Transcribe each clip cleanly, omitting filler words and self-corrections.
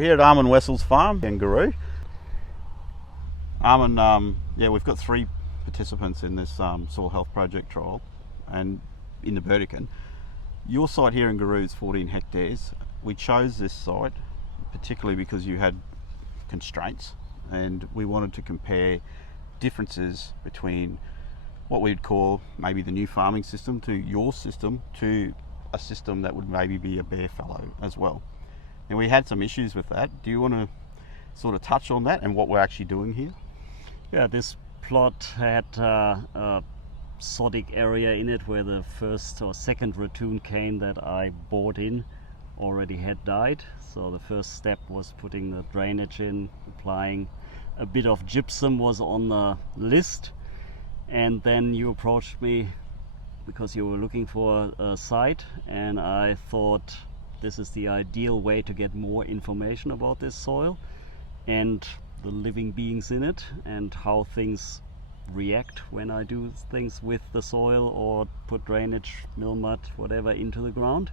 We're here at Armin Wessel's farm in Garoo. Armin, we've got 3 participants in this soil health project trial, and in the Burdekin. Your site here in Garoo is 14 hectares. We chose this site particularly because you had constraints, and we wanted to compare differences between what we'd call maybe the new farming system to your system to a system that would maybe be a bare fallow as well. And we had some issues with that. Do you want to sort of touch on that and what we're actually doing here? Yeah, this plot had a sodic area in it where the first or second ratoon cane that I bought in already had died. So the first step was putting the drainage in, applying a bit of gypsum was on the list. And then you approached me because you were looking for a site, and I thought this is the ideal way to get more information about this soil and the living beings in it and how things react when I do things with the soil or put drainage, mill mud, whatever into the ground.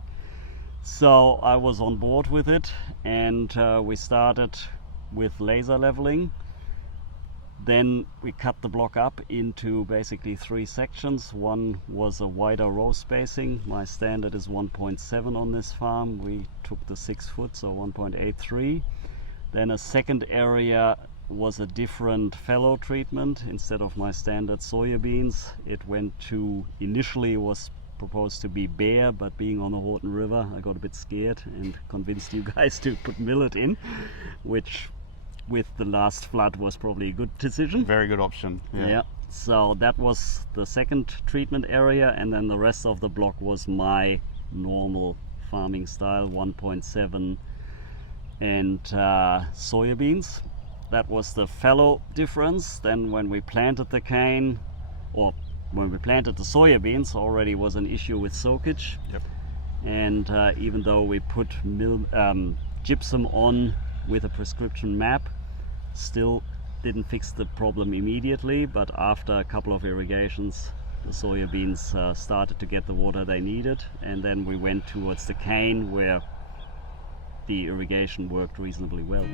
So I was on board with it, and we started with laser leveling. Then we cut the block up into basically 3 sections. One was a wider row spacing. My standard is 1.7 on this farm. We took the 6 foot, so 1.83. Then a second area was a different fallow treatment. Instead of my standard soybeans, it went to, initially was proposed to be bare, but being on the Horton River, I got a bit scared and convinced you guys to put millet in, which with the last flood was probably a good decision. Very good option. Yeah. So that was the second treatment area, and then the rest of the block was my normal farming style, 1.7 and soybeans. That was the fallow difference. Then when we planted the cane, or when we planted the soybeans, already was an issue with soakage. Yep. And even though we put gypsum on with a prescription map, still didn't fix the problem immediately, but after a couple of irrigations the soybeans started to get the water they needed, and then we went towards the cane where the irrigation worked reasonably well.